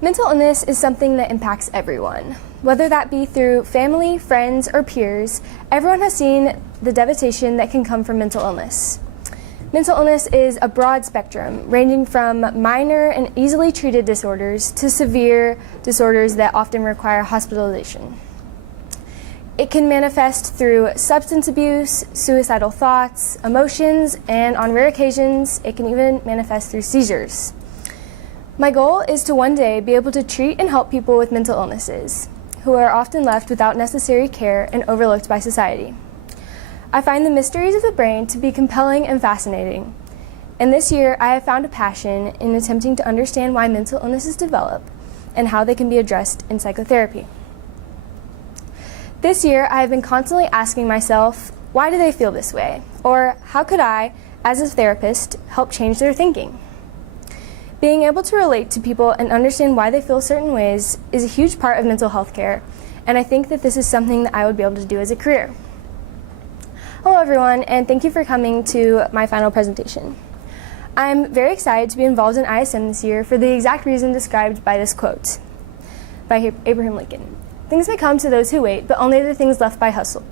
Mental illness is something that impacts everyone. Whether that be through family, friends, or peers, everyone has seen the devastation that can come from mental illness. Mental illness is a broad spectrum, ranging from minor and easily treated disorders to severe disorders that often require hospitalization. It can manifest through substance abuse, suicidal thoughts, emotions, and on rare occasions, it can even manifest through seizures. My goal is to one day be able to treat and help people with mental illnesses, who are often left without necessary care and overlooked by society. I find the mysteries of the brain to be compelling and fascinating, and this year I have found a passion in attempting to understand why mental illnesses develop and how they can be addressed in psychotherapy. This year I have been constantly asking myself, why do they feel this way? Or how could I, as a therapist, help change their thinking? Being able to relate to people and understand why they feel certain ways is a huge part of mental health care, and I think that this is something that I would be able to do as a career. Hello everyone, and thank you for coming to my final presentation. I'm very excited to be involved in ISM this year for the exact reason described by this quote by Abraham Lincoln. Things may come to those who wait, but only the things left by hustle.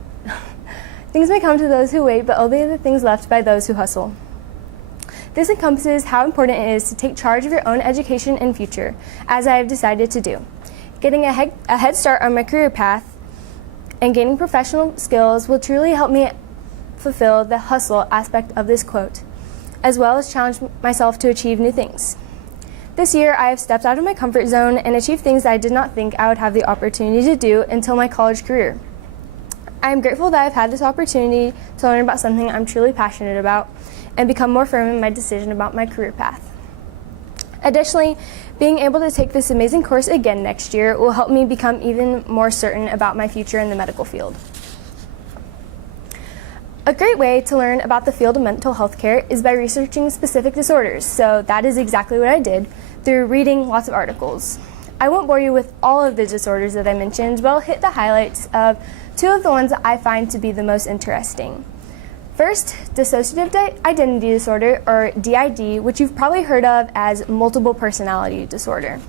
Things may come to those who wait, but only the things left by those who hustle. This encompasses how important it is to take charge of your own education and future, as I have decided to do. Getting a head start on my career path and gaining professional skills will truly help me fulfill the hustle aspect of this quote, as well as challenge myself to achieve new things. This year, I have stepped out of my comfort zone and achieved things that I did not think I would have the opportunity to do until my college career. I am grateful that I've had this opportunity to learn about something I'm truly passionate about and become more firm in my decision about my career path. Additionally, being able to take this amazing course again next year will help me become even more certain about my future in the medical field. A great way to learn about the field of mental health care is by researching specific disorders, so that is exactly what I did through reading lots of articles. I won't bore you with all of the disorders that I mentioned, but I'll hit the highlights of two of the ones that I find to be the most interesting. First, dissociative identity disorder, or DID, which you've probably heard of as multiple personality disorder.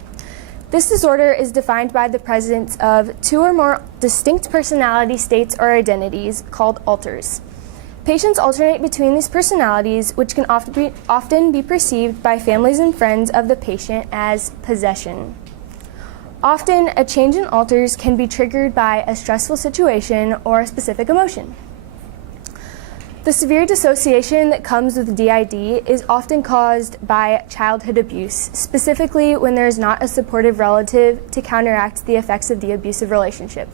This disorder is defined by the presence of two or more distinct personality states or identities called alters. Patients alternate between these personalities, which can often be perceived by families and friends of the patient as possession. Often, a change in alters can be triggered by a stressful situation or a specific emotion. The severe dissociation that comes with DID is often caused by childhood abuse, specifically when there is not a supportive relative to counteract the effects of the abusive relationship.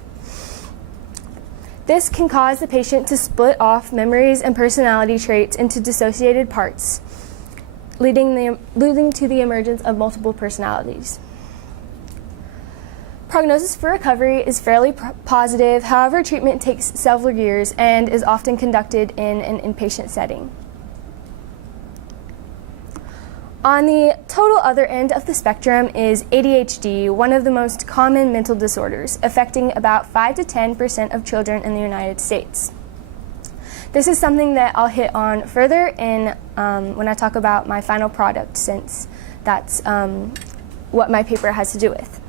This can cause the patient to split off memories and personality traits into dissociated parts, leading to the emergence of multiple personalities. Prognosis for recovery is fairly positive, however, treatment takes several years and is often conducted in an inpatient setting. On the total other end of the spectrum is ADHD, one of the most common mental disorders, affecting about 5 to 10% of children in the United States. This is something that I'll hit on further in when I talk about my final product, since that's what my paper has to do with.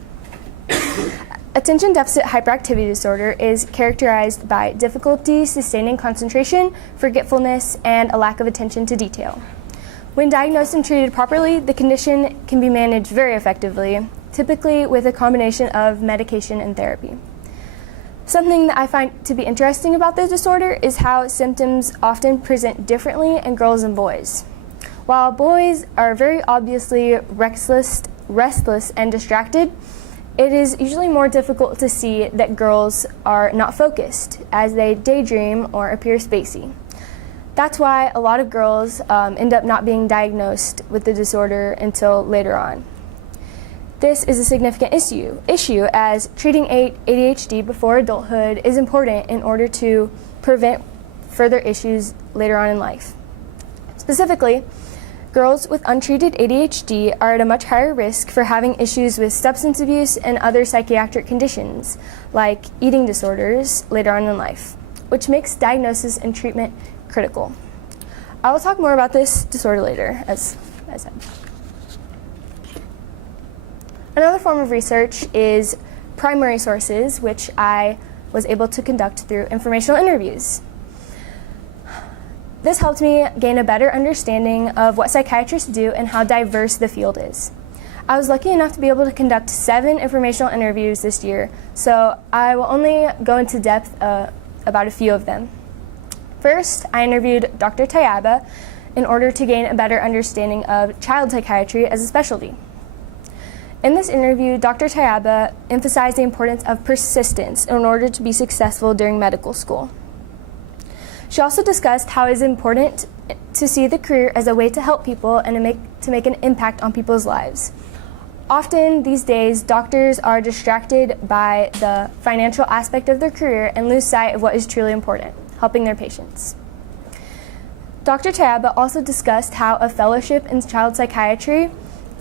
Attention deficit hyperactivity disorder is characterized by difficulty sustaining concentration, forgetfulness, and a lack of attention to detail. When diagnosed and treated properly, the condition can be managed very effectively, typically with a combination of medication and therapy. Something that I find to be interesting about this disorder is how symptoms often present differently in girls and boys. While boys are very obviously restless and distracted, it is usually more difficult to see that girls are not focused, as they daydream or appear spacey. That's why a lot of girls end up not being diagnosed with the disorder until later on. This is a significant issue as treating ADHD before adulthood is important in order to prevent further issues later on in life. Specifically, girls with untreated ADHD are at a much higher risk for having issues with substance abuse and other psychiatric conditions, like eating disorders, later on in life, which makes diagnosis and treatment critical. I will talk more about this disorder later, as I said. Another form of research is primary sources, which I was able to conduct through informational interviews. This helped me gain a better understanding of what psychiatrists do and how diverse the field is. I was lucky enough to be able to conduct 7 informational interviews this year, so I will only go into depth about a few of them. First, I interviewed Dr. Tayaba in order to gain a better understanding of child psychiatry as a specialty. In this interview, Dr. Tayaba emphasized the importance of persistence in order to be successful during medical school. She also discussed how it is important to see the career as a way to help people and to make an impact on people's lives. Often these days, doctors are distracted by the financial aspect of their career and lose sight of what is truly important, helping their patients. Dr. Tayaba also discussed how a fellowship in child psychiatry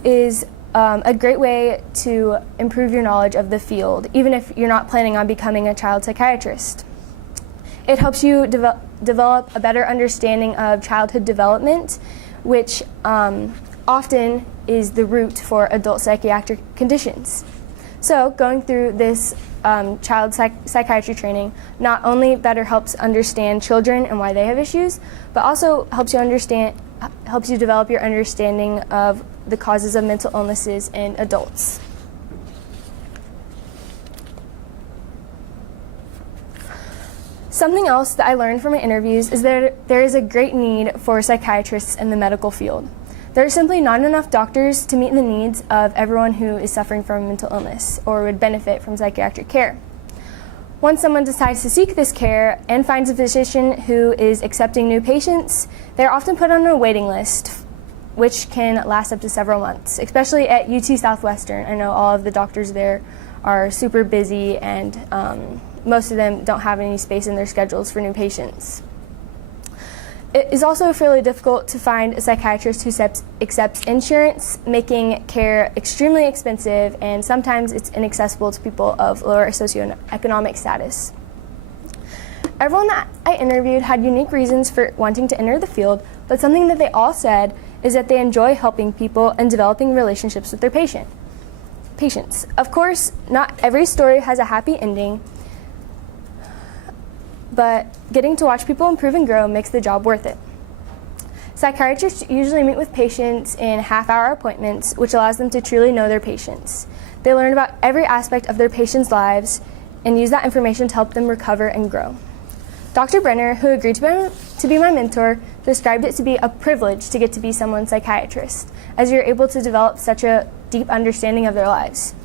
is a great way to improve your knowledge of the field, even if you're not planning on becoming a child psychiatrist. It helps you develop a better understanding of childhood development, which often is the root for adult psychiatric conditions. So going through this child psychiatry training not only better helps understand children and why they have issues, but also helps you develop your understanding of the causes of mental illnesses in adults. Something else that I learned from my interviews is that there is a great need for psychiatrists in the medical field. There are simply not enough doctors to meet the needs of everyone who is suffering from mental illness or would benefit from psychiatric care. Once someone decides to seek this care and finds a physician who is accepting new patients, they're often put on a waiting list, which can last up to several months, especially at UT Southwestern. I know all of the doctors there are super busy and most of them don't have any space in their schedules for new patients. It is also fairly difficult to find a psychiatrist who accepts insurance, making care extremely expensive, and sometimes it's inaccessible to people of lower socioeconomic status. Everyone that I interviewed had unique reasons for wanting to enter the field, but something that they all said is that they enjoy helping people and developing relationships with their patients. Of course, not every story has a happy ending, but getting to watch people improve and grow makes the job worth it. Psychiatrists usually meet with patients in half-hour appointments, which allows them to truly know their patients. They learn about every aspect of their patients' lives and use that information to help them recover and grow. Dr. Brenner, who agreed to be my mentor, described it to be a privilege to get to be someone's psychiatrist, as you're able to develop such a deep understanding of their lives.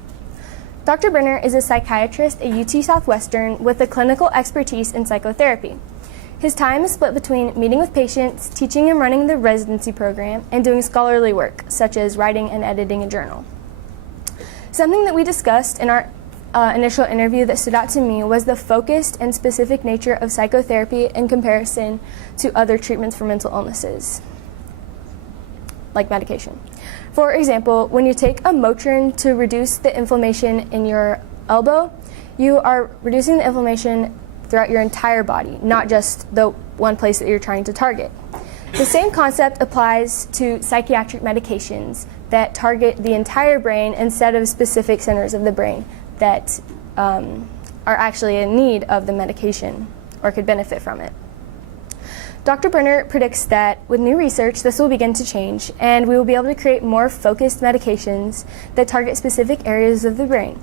Dr. Brenner is a psychiatrist at UT Southwestern with a clinical expertise in psychotherapy. His time is split between meeting with patients, teaching and running the residency program, and doing scholarly work, such as writing and editing a journal. Something that we discussed in our initial interview that stood out to me was the focused and specific nature of psychotherapy in comparison to other treatments for mental illnesses, like medication. For example, when you take a Motrin to reduce the inflammation in your elbow, you are reducing the inflammation throughout your entire body, not just the one place that you're trying to target. The same concept applies to psychiatric medications that target the entire brain instead of specific centers of the brain that are actually in need of the medication or could benefit from it. Dr. Brenner predicts that with new research, this will begin to change, and we will be able to create more focused medications that target specific areas of the brain.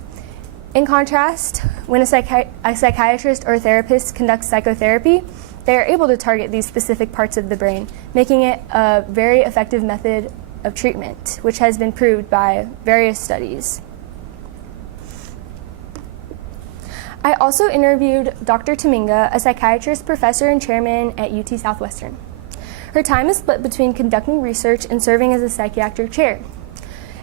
In contrast, when a psychiatrist or a therapist conducts psychotherapy, they are able to target these specific parts of the brain, making it a very effective method of treatment, which has been proved by various studies. I also interviewed Dr. Taminga, a psychiatrist, professor, and chairman at UT Southwestern. Her time is split between conducting research and serving as a psychiatric chair.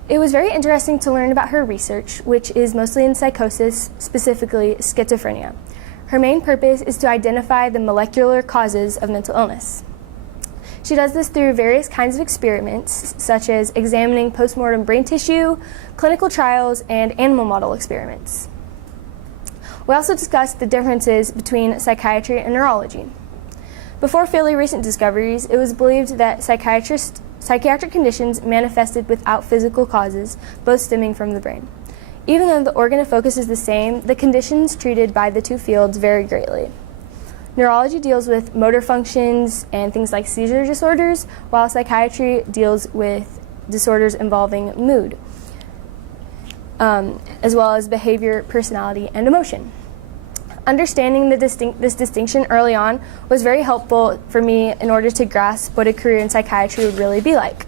It was very interesting to learn about her research, which is mostly in psychosis, specifically schizophrenia. Her main purpose is to identify the molecular causes of mental illness. She does this through various kinds of experiments, such as examining postmortem brain tissue, clinical trials, and animal model experiments. We also discussed the differences between psychiatry and neurology. Before fairly recent discoveries, it was believed that psychiatrists psychiatric conditions manifested without physical causes, both stemming from the brain. Even though the organ of focus is the same, the conditions treated by the two fields vary greatly. Neurology deals with motor functions and things like seizure disorders, while psychiatry deals with disorders involving mood, as well as behavior, personality, and emotion. Understanding this distinction early on was very helpful for me in order to grasp what a career in psychiatry would really be like.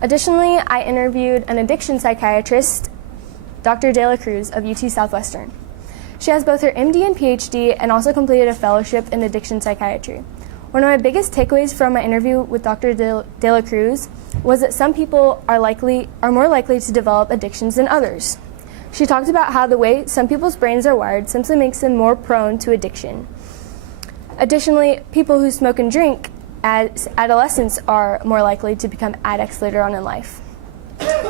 Additionally, I interviewed an addiction psychiatrist, Dr. De La Cruz of UT Southwestern. She has both her MD and PhD and also completed a fellowship in addiction psychiatry. One of my biggest takeaways from my interview with Dr. De La Cruz was that some people are more likely to develop addictions than others. She talked about how the way some people's brains are wired simply makes them more prone to addiction. Additionally, people who smoke and drink as adolescents are more likely to become addicts later on in life.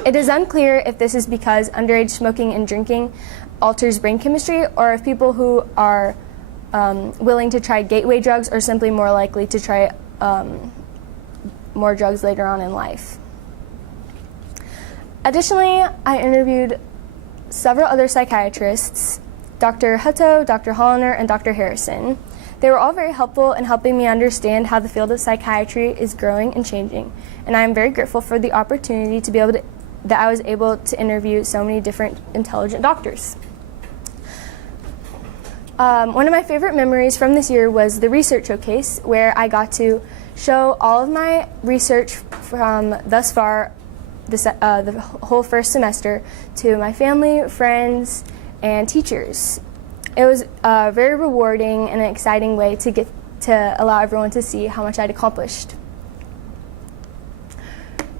It is unclear if this is because underage smoking and drinking alters brain chemistry, or if people who are willing to try gateway drugs are simply more likely to try more drugs later on in life. Additionally, I interviewed several other psychiatrists, Dr. Hutto, Dr. Holliner, and Dr. Harrison. They were all very helpful in helping me understand how the field of psychiatry is growing and changing, and I am very grateful for the opportunity that I was able to interview so many different intelligent doctors. One of my favorite memories from this year was the research showcase, where I got to show all of my research from thus far the whole first semester to my family, friends, and teachers. It was very rewarding and an exciting way to allow everyone to see how much I'd accomplished.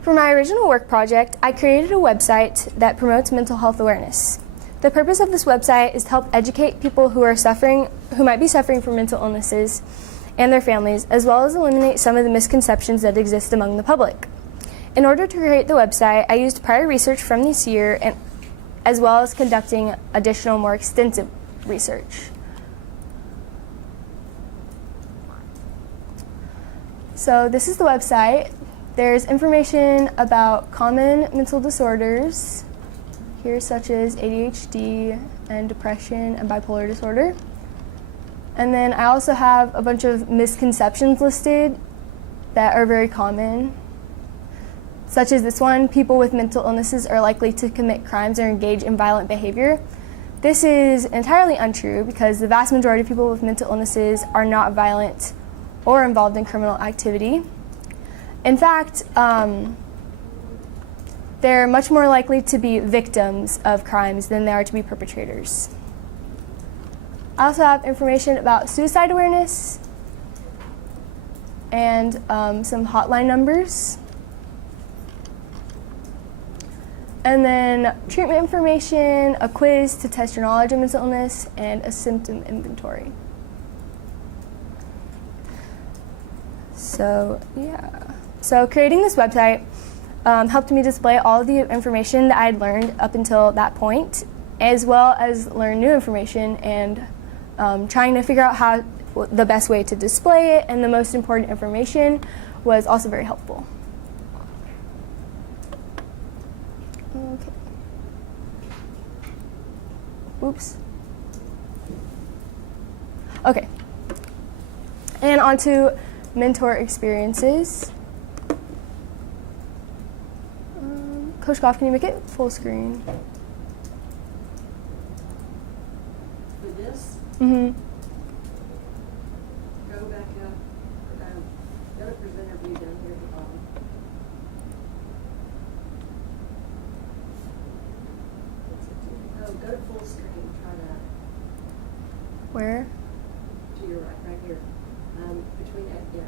For my original work project, I created a website that promotes mental health awareness. The purpose of this website is to help educate people who might be suffering from mental illnesses and their families, as well as eliminate some of the misconceptions that exist among the public. In order to create the website, I used prior research from this year, as well as conducting additional, more extensive research. So this is the website. There's information about common mental disorders here, such as ADHD and depression and bipolar disorder. And then I also have a bunch of misconceptions listed that are very common, such as this one: people with mental illnesses are likely to commit crimes or engage in violent behavior. This is entirely untrue, because the vast majority of people with mental illnesses are not violent or involved in criminal activity. In fact, they're much more likely to be victims of crimes than they are to be perpetrators. I also have information about suicide awareness and some hotline numbers. And then treatment information, a quiz to test your knowledge of mental illness, and a symptom inventory. So, yeah. So creating this website helped me display all of the information that I had learned up until that point, as well as learn new information, and trying to figure out the best way to display it and the most important information was also very helpful. Okay. Oops. Okay. And on to mentor experiences. Coach Goff, can you make it full screen? For this, Mm-hmm. go back up. The other presenter view down here at the bottom. Oh, go to full screen. Try that. Where? To your right here. Between that, yeah.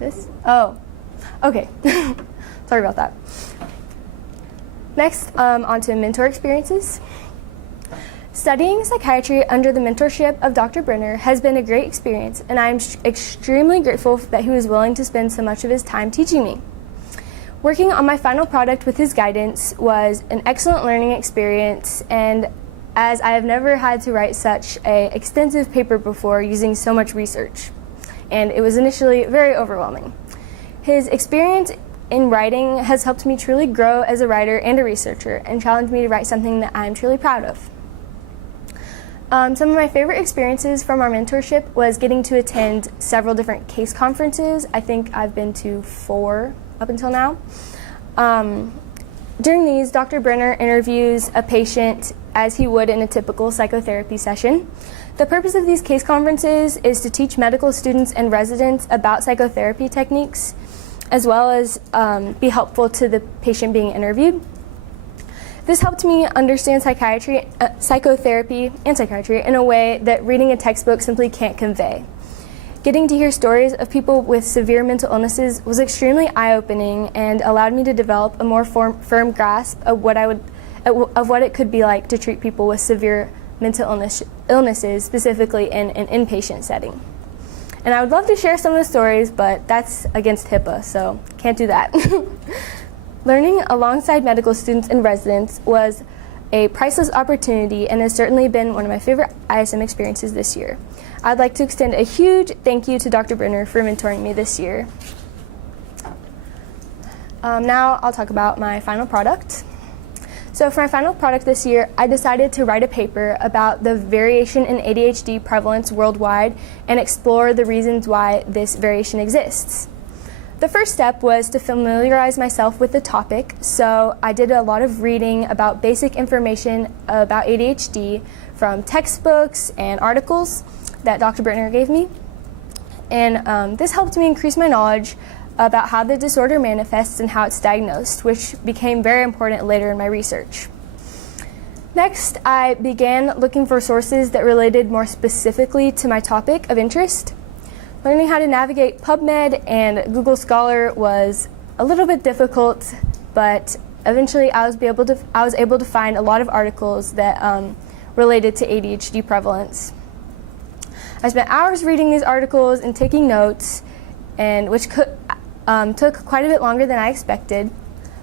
This? Oh, okay. Sorry about that. Next, on to mentor experiences. Studying psychiatry under the mentorship of Dr. Brenner has been a great experience, and I am extremely grateful that he was willing to spend so much of his time teaching me. Working on my final product with his guidance was an excellent learning experience, and as I have never had to write such an extensive paper before using so much research, and it was initially very overwhelming. His experience in writing has helped me truly grow as a writer and a researcher and challenged me to write something that I'm truly proud of. Some of my favorite experiences from our mentorship was getting to attend several different case conferences. I think I've been to 4 up until now. During these, Dr. Brenner interviews a patient as he would in a typical psychotherapy session. The purpose of these case conferences is to teach medical students and residents about psychotherapy techniques, as well as be helpful to the patient being interviewed. This helped me understand psychotherapy and psychiatry in a way that reading a textbook simply can't convey. Getting to hear stories of people with severe mental illnesses was extremely eye-opening and allowed me to develop a more firm grasp of what it could be like to treat people with severe mental illnesses, specifically in an inpatient setting. And I would love to share some of the stories, but that's against HIPAA, so can't do that. Learning alongside medical students and residents was a priceless opportunity and has certainly been one of my favorite ISM experiences this year. I'd like to extend a huge thank you to Dr. Brenner for mentoring me this year. Now I'll talk about my final product. So for my final product this year, I decided to write a paper about the variation in ADHD prevalence worldwide and explore the reasons why this variation exists. The first step was to familiarize myself with the topic, so I did a lot of reading about basic information about ADHD from textbooks and articles that Dr. Brenner gave me. And this helped me increase my knowledge about how the disorder manifests and how it's diagnosed, which became very important later in my research. Next, I began looking for sources that related more specifically to my topic of interest. Learning how to navigate PubMed and Google Scholar was a little bit difficult, but eventually I was able to find a lot of articles that related to ADHD prevalence. I spent hours reading these articles and taking notes, and which took quite a bit longer than I expected.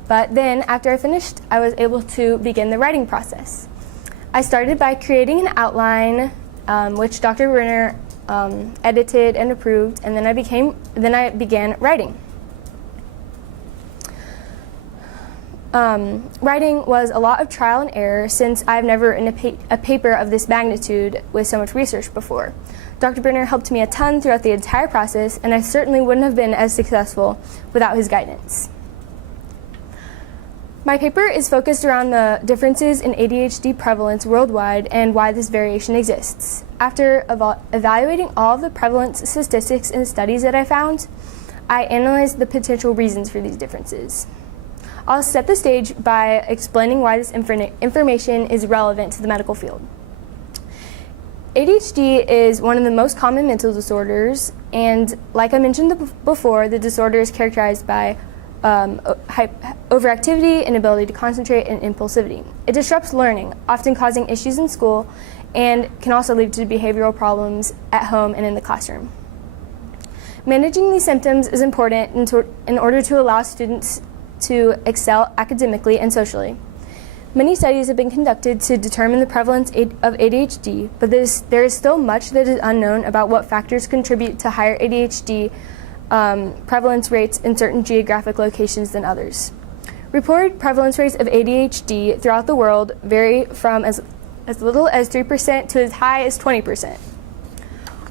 But then, after I finished, I was able to begin the writing process. I started by creating an outline, which Dr. Brenner edited and approved, and then I began writing. Writing was a lot of trial and error since I've never written a paper of this magnitude with so much research before. Dr. Brenner helped me a ton throughout the entire process, and I certainly wouldn't have been as successful without his guidance. My paper is focused around the differences in ADHD prevalence worldwide and why this variation exists. After evaluating all of the prevalence statistics and studies that I found, I analyzed the potential reasons for these differences. I'll set the stage by explaining why this information is relevant to the medical field. ADHD is one of the most common mental disorders, and like I mentioned before, the disorder is characterized by overactivity, inability to concentrate, and impulsivity. It disrupts learning, often causing issues in school, and can also lead to behavioral problems at home and in the classroom. Managing these symptoms is important in order to allow students to excel academically and socially. Many studies have been conducted to determine the prevalence of ADHD, but there is still much that is unknown about what factors contribute to higher ADHD prevalence rates in certain geographic locations than others. Reported prevalence rates of ADHD throughout the world vary from as little as 3% to as high as 20%.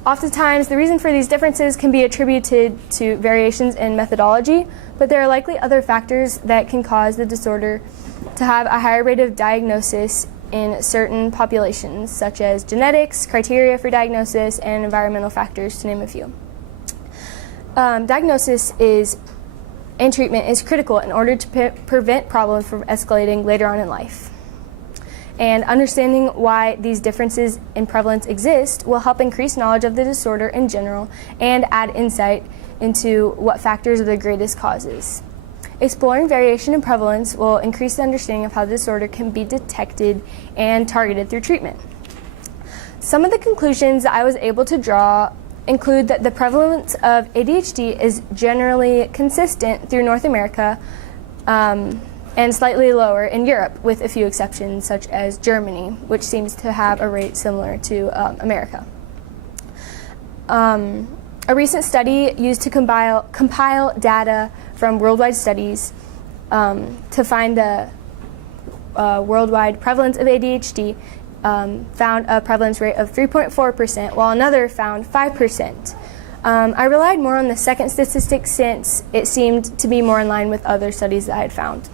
Oftentimes, the reason for these differences can be attributed to variations in methodology, but there are likely other factors that can cause the disorder to have a higher rate of diagnosis in certain populations, such as genetics, criteria for diagnosis, and environmental factors, to name a few. Diagnosis and treatment is critical in order to prevent problems from escalating later on in life. And understanding why these differences in prevalence exist will help increase knowledge of the disorder in general and add insight into what factors are the greatest causes. Exploring variation in prevalence will increase the understanding of how the disorder can be detected and targeted through treatment. Some of the conclusions that I was able to draw include that the prevalence of ADHD is generally consistent through North America and slightly lower in Europe, with a few exceptions such as Germany, which seems to have a rate similar to America. A recent study used to compile data from worldwide studies to find the worldwide prevalence of ADHD found a prevalence rate of 3.4%, while another found 5%. I relied more on the second statistic since it seemed to be more in line with other studies that I had found.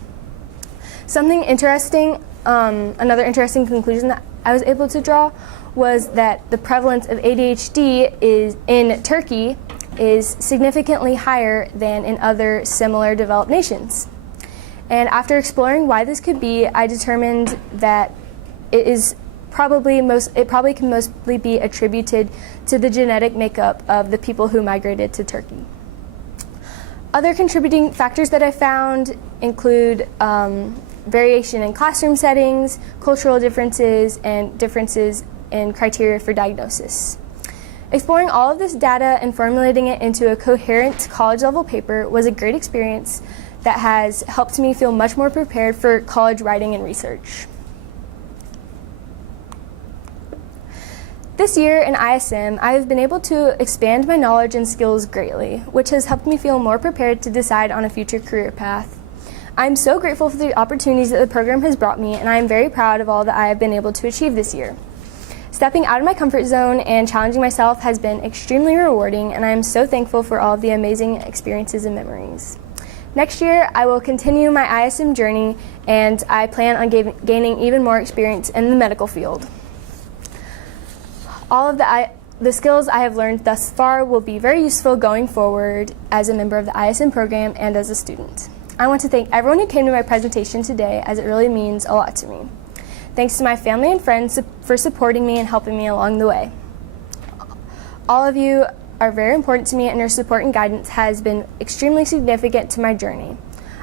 Something interesting, another interesting conclusion that I was able to draw was that the prevalence of ADHD in Turkey is significantly higher than in other similar developed nations. And after exploring why this could be, I determined that it probably can mostly be attributed to the genetic makeup of the people who migrated to Turkey. Other contributing factors that I found include variation in classroom settings, cultural differences, and differences in criteria for diagnosis. Exploring all of this data and formulating it into a coherent college-level paper was a great experience that has helped me feel much more prepared for college writing and research. This year in ISM, I have been able to expand my knowledge and skills greatly, which has helped me feel more prepared to decide on a future career path. I'm so grateful for the opportunities that the program has brought me, and I am very proud of all that I have been able to achieve this year. Stepping out of my comfort zone and challenging myself has been extremely rewarding, and I am so thankful for all of the amazing experiences and memories. Next year, I will continue my ISM journey, and I plan on gaining even more experience in the medical field. All of the skills I have learned thus far will be very useful going forward as a member of the ISM program and as a student. I want to thank everyone who came to my presentation today, as it really means a lot to me. Thanks to my family and friends for supporting me and helping me along the way. All of you are very important to me, and your support and guidance has been extremely significant to my journey.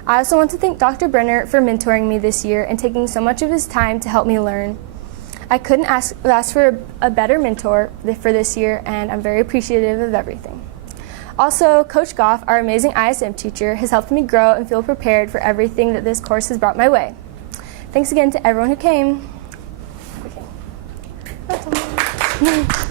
I also want to thank Dr. Brenner for mentoring me this year and taking so much of his time to help me learn. I couldn't ask for a better mentor for this year, and I'm very appreciative of everything. Also, Coach Goff, our amazing ISM teacher, has helped me grow and feel prepared for everything that this course has brought my way. Thanks again to everyone who came. Okay. That's all.